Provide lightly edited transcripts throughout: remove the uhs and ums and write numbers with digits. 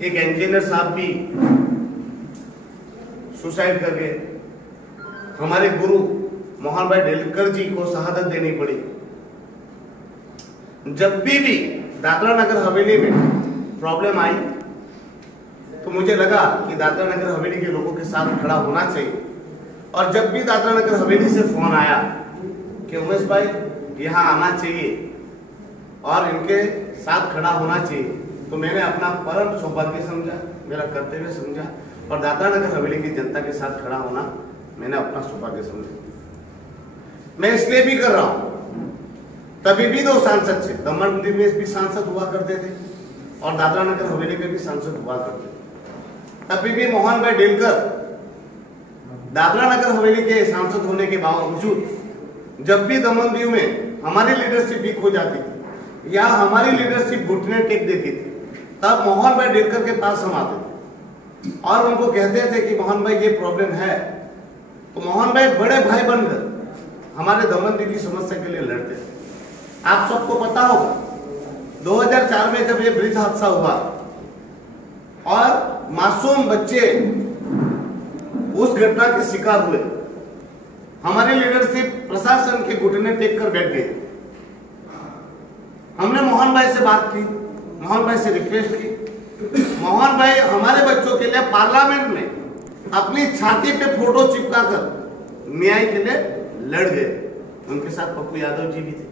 एक इंजीनियर साहब भी सुसाइड कर गए। हमारे गुरु मोहन भाई डेलकर जी को शहादत देनी पड़ी। जब भी दादरा नगर हवेली में प्रॉब्लम आई तो मुझे लगा कि दादरा नगर हवेली के लोगों के साथ खड़ा होना चाहिए। और जब भी दादरा नगर हवेली से फोन आया कि उमेश भाई यहाँ आना चाहिए और इनके साथ खड़ा होना चाहिए, तो मैंने अपना परम सौभाग्य समझा, मेरा कर्तव्य समझा और दादरा नगर हवेली की जनता के साथ खड़ा होना मैंने अपना सौभाग्य समझा। मैं इसलिए भी कर रहा हूं, तभी भी 2 सांसद थे, दमन दीव में भी सांसद हुआ करते थे और दादरा नगर हवेली में भी सांसद हुआ करते थे। तभी भी मोहन भाई डेलकर दादरा नगर हवेली के सांसद होने के बावजूद जब भी दमन दीव में हमारी लीडरशिप वीक हो जाती थी या हमारी लीडरशिप घुटने टेक देती थी, तब मोहन भाई डेलकर के पास हम आते थे और उनको कहते थे कि मोहन भाई ये प्रॉब्लम है। तो मोहन भाई बड़े भाई बनकर हमारे दमन दीव की समस्या के लिए लड़ते थे। आप सबको पता होगा 2004 में जब ये ब्रिज हादसा हुआ और मासूम बच्चे उस घटना के शिकार हुए, हमारी लीडरशिप प्रशासन के घुटने टेक कर बैठ गई। हमने मोहन भाई से बात की, मोहन भाई से रिक्वेस्ट की। मोहन भाई हमारे बच्चों के लिए पार्लियामेंट में अपनी छाती पे फोटो चिपका कर न्याय के लिए लड़ गए। उनके साथ पप्पू यादव जी भी थे।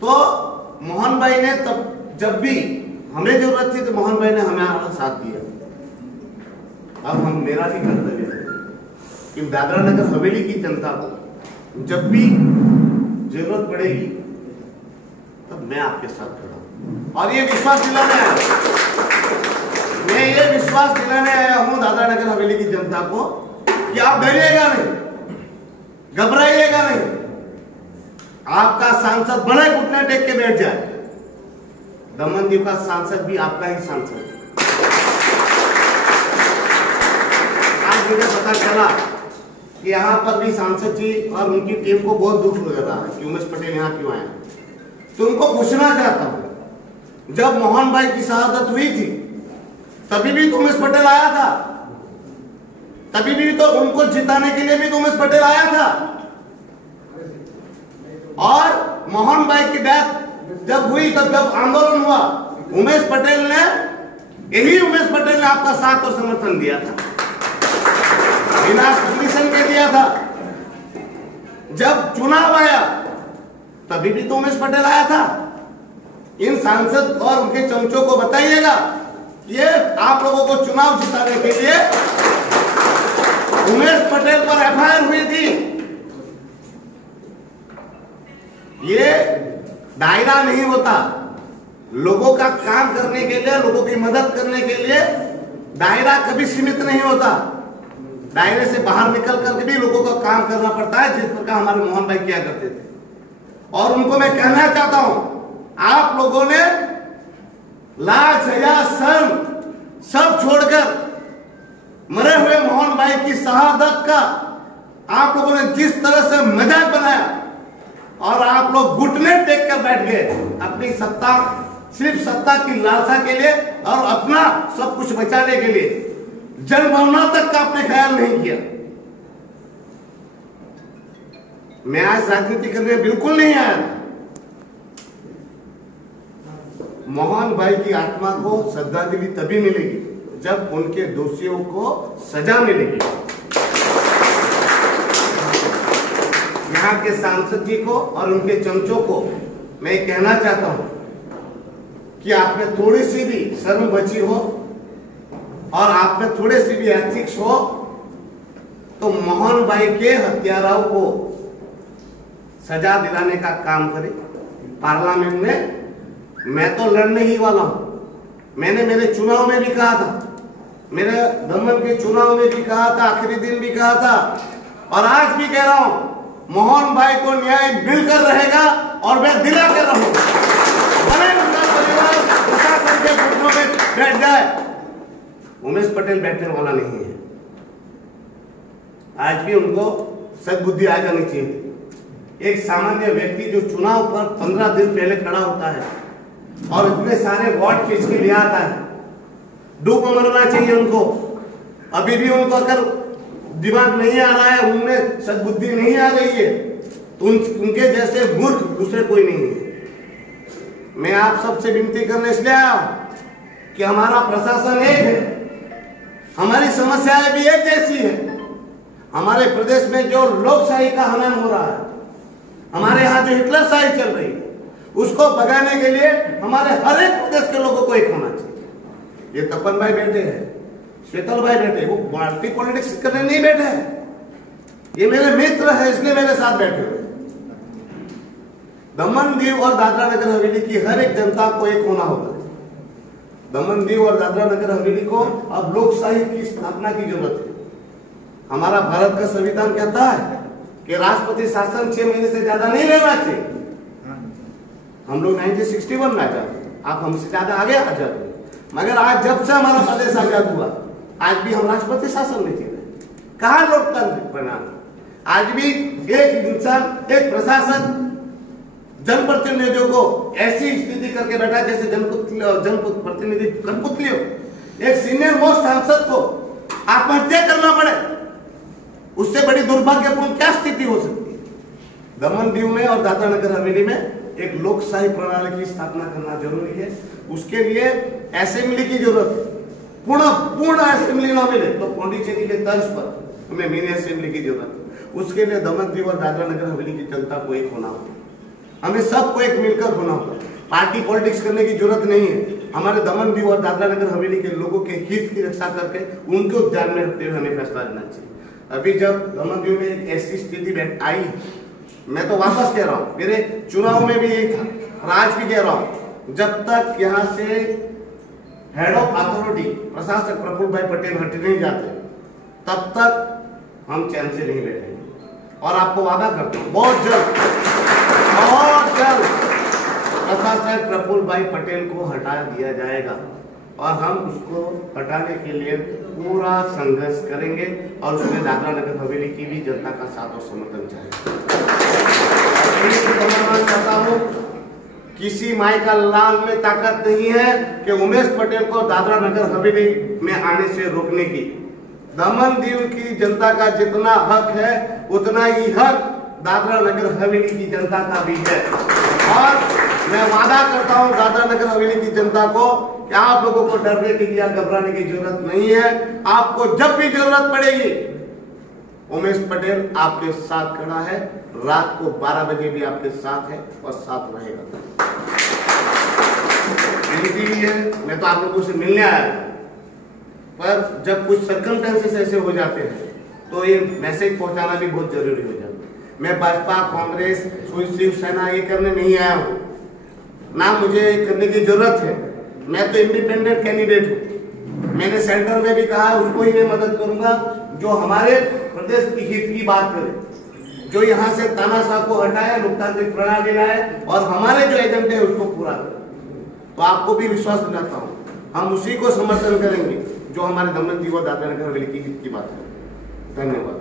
तो मोहन भाई ने तब जब भी हमें जरूरत थी तो मोहन भाई ने हमारा साथ दिया। अब हम मेरा भी कर्तव्य है कि दादरा नगर हवेली की जनता को जब भी जरूरत पड़ेगी तब मैं आपके साथ खड़ा हूं और ये विश्वास दिलाने आया हूं दादरा नगर हवेली की जनता को कि आप डरिएगा नहीं, घबराइएगा नहीं। आपका सांसद बड़े घुटने टेक के बैठ जाए, दमन दीव का सांसद भी आपका ही सांसद है। आज मुझे पता चला कि यहाँ पर भी सांसद जी और उनकी टीम को बहुत दुख लग रहा है कि उमेश पटेल यहाँ क्यों आए। तो उनको पूछना चाहता हूं, जब मोहन भाई की शहादत हुई थी तभी भी तो उमेश पटेल आया था, तभी भी तो उनको जिताने के लिए भी तो उमेश पटेल आया था। और मोहन भाई की डेथ जब हुई तब जब आंदोलन हुआ उमेश पटेल ने आपका साथ और समर्थन दिया था, बिना कंडीशन के दिया था। जब चुनाव आया तभी भी तो उमेश पटेल आया था। इन सांसद और उनके चमचों को बताइएगा, ये आप लोगों को चुनाव जिताने के लिए उमेश पटेल पर एफआईआर हुई थी। ये दायरा नहीं होता, लोगों का काम करने के लिए, लोगों की मदद करने के लिए दायरा कभी सीमित नहीं होता। दायरे से बाहर निकल करके भी लोगों को काम करना पड़ता है, जिस प्रकार हमारे मोहन भाई किया करते थे। और उनको मैं कहना चाहता हूं, आप लोगों ने लाज हया शर्म सब छोड़कर मरे हुए मोहन भाई की शहादत का आप लोगों ने जिस तरह से मजाक बनाया और आप लोग घुटने टेक कर बैठ गए अपनी सत्ता, सिर्फ सत्ता की लालसा के लिए और अपना सब कुछ बचाने के लिए, जनभावना तक का आपने ख्याल नहीं किया। मैं आज राजनीति करने बिल्कुल नहीं आया था। मोहन भाई की आत्मा को श्रद्धांजलि तभी मिलेगी जब उनके दोषियों को सजा मिलेगी। यहाँ के सांसद जी को और उनके चमचों को मैं कहना चाहता हूं कि आप में थोड़ी सी भी शर्म बची हो और आप में थोड़े सी भी एथिक्स हो तो मोहन भाई के हत्याराओं को सजा दिलाने का काम करें पार्लियामेंट में। मैं तो लड़ने ही वाला हूं। मैंने मेरे चुनाव में भी कहा था, मेरे दमन के चुनाव में भी कहा था, आखिरी दिन भी कहा था और आज भी कह रहा हूं, मोहन भाई को न्याय मिलकर रहेगा और मैं दिला कर रहूंगा। भले उनका परिवार प्रशासन के घुटनों में बैठ जाए, उमेश पटेल बैठने वाला नहीं है। आज भी उनको सद्बुद्धि आ जानी चाहिए। एक सामान्य व्यक्ति जो चुनाव पर 15 दिन पहले खड़ा होता है और इतने सारे वार्ड खींच के ले आता है। डूब मरना चाहिए उनको। अभी भी उनको अगर दिमाग नहीं आ रहा है, उनमें सद्बुद्धि नहीं आ रही है, तो उनके जैसे मूर्ख दूसरे कोई नहीं है। मैं आप सबसे विनती करने इसलिए आया कि हमारा प्रशासन एक है, हमारी समस्याएं भी एक जैसी है। हमारे प्रदेश में जो लोकशाही का हनन हो रहा है, हमारे यहाँ जो हिटलरशाही चल रही है, उसको भगाने के लिए हमारे हर एक प्रदेश के लोगों को एक होना चाहिए। ये तपन भाई बैठे हैं, शीतल भाई बैठे, वो पार्टी पॉलिटिक्स करने नहीं बैठे हैं, ये मेरे मित्र है इसलिए मेरे साथ बैठे हुए। दमन दीव और दादरा नगर हवेली की हर एक जनता को एक होना होगा। दमन दीव और दादरा नगर हवेली को अब लोकशाही की स्थापना की जरूरत है। हमारा भारत का संविधान कहता है कि राष्ट्रपति शासन 6 महीने से ज्यादा नहीं रहना चाहिए। हम लोग 1961 में आजाद, आप हमसे ज्यादा आगे आजाद हुए, मगर आज जब से हमारा प्रदेश आजाद हुआ, आज भी हम राष्ट्रपति शासन में जी रहे। कहा लोकतंत्र परिणाम? आज भी एक इंसान, एक प्रशासन जनप्रतिनिधियों को ऐसी स्थिति करके बैठा जैसे जनप्रतिनिधि कठपुतली हो। एक सीनियर मोस्ट सांसद को आत्महत्या करना पड़े, उससे बड़ी दुर्भाग्यपूर्ण क्या स्थिति हो सकती है? दमन दीव में और दादरा नगर हवेली में एक लोकशाही प्रणाली की स्थापना करना जरूरी है। उसके लिए असेंबली की जरूरत है। पूर्ण असेंबली ना मिले तो पौंडीचेरी के तर्ज पर हमें मिनी असेंबली की जरूरत है। उसके लिए दमन दीव और दादरा नगर हवेली की जनता को एक होना होगा। हमें सबको एक मिलकर होना होगा। पार्टी पॉलिटिक्स करने की जरूरत नहीं है। हमारे दमन दीव और दादरा नगर हवेली के लोगों के हित की रक्षा करके उनको ध्यान में रखते हुए हमें फैसला लेना चाहिए। अभी जब दमन दीव में एक ऐसी स्थिति आई, मैं तो वापस कह रहा हूँ, मेरे चुनाव में भी यही था और आज भी कह रहा हूँ, जब तक यहाँ से हेड ऑफ अथॉरिटी प्रशासक प्रफुल्ल भाई पटेल हट नहीं जाते, तब तक हम चैन से नहीं बैठेंगे। और आपको वादा करता हूँ बहुत जल्द प्रशासक प्रफुल्ल भाई पटेल को हटा दिया जाएगा और हम उसको हटाने के लिए पूरा संघर्ष करेंगे और उसमें दादरा नगर हवेली की भी जनता का साथ और समर्थन चाहिए। चाहता हूँ, किसी माई का लाल में ताकत नहीं है कि उमेश पटेल को दादरा नगर हवेली में आने से रोकने की। दमन दीव की जनता का जितना हक है उतना ही हक दादरा नगर हवेली की जनता का भी है। और मैं वादा करता हूं दादरा नगर हवेली की जनता को कि आप लोगों को डरने की या घबराने की जरूरत नहीं है। आपको जब भी जरूरत पड़ेगी, उमेश पटेल आपके साथ खड़ा है। रात को 12 बजे भी आपके साथ है और साथ रहेगा। मैं तो आप लोगों से मिलने आया, पर जब कुछ सर्कमस्टेंसेस ऐसे हो जाते हैं तो ये मैसेज पहुंचाना भी बहुत जरूरी हो जाता है। मैं भाजपा, कांग्रेस, शिवसेना ये करने नहीं आया हूँ, ना मुझे करने की जरूरत है। मैं तो इंडिपेंडेंट कैंडिडेट हूँ। मैंने सेंटर में भी कहा उसको ही मैं मदद करूंगा जो हमारे प्रदेश की हित की बात करे, जो यहाँ से तानाशाह को हटाए, लोकतांत्रिक प्रणाली लाए और हमारे जो एजेंडे है उसको पूरा करे। तो आपको भी विश्वास दिलाता हूँ, हम उसी को समर्थन करेंगे जो हमारे दमन दीव और दादरा नगर हवेली की हित की बात है। धन्यवाद।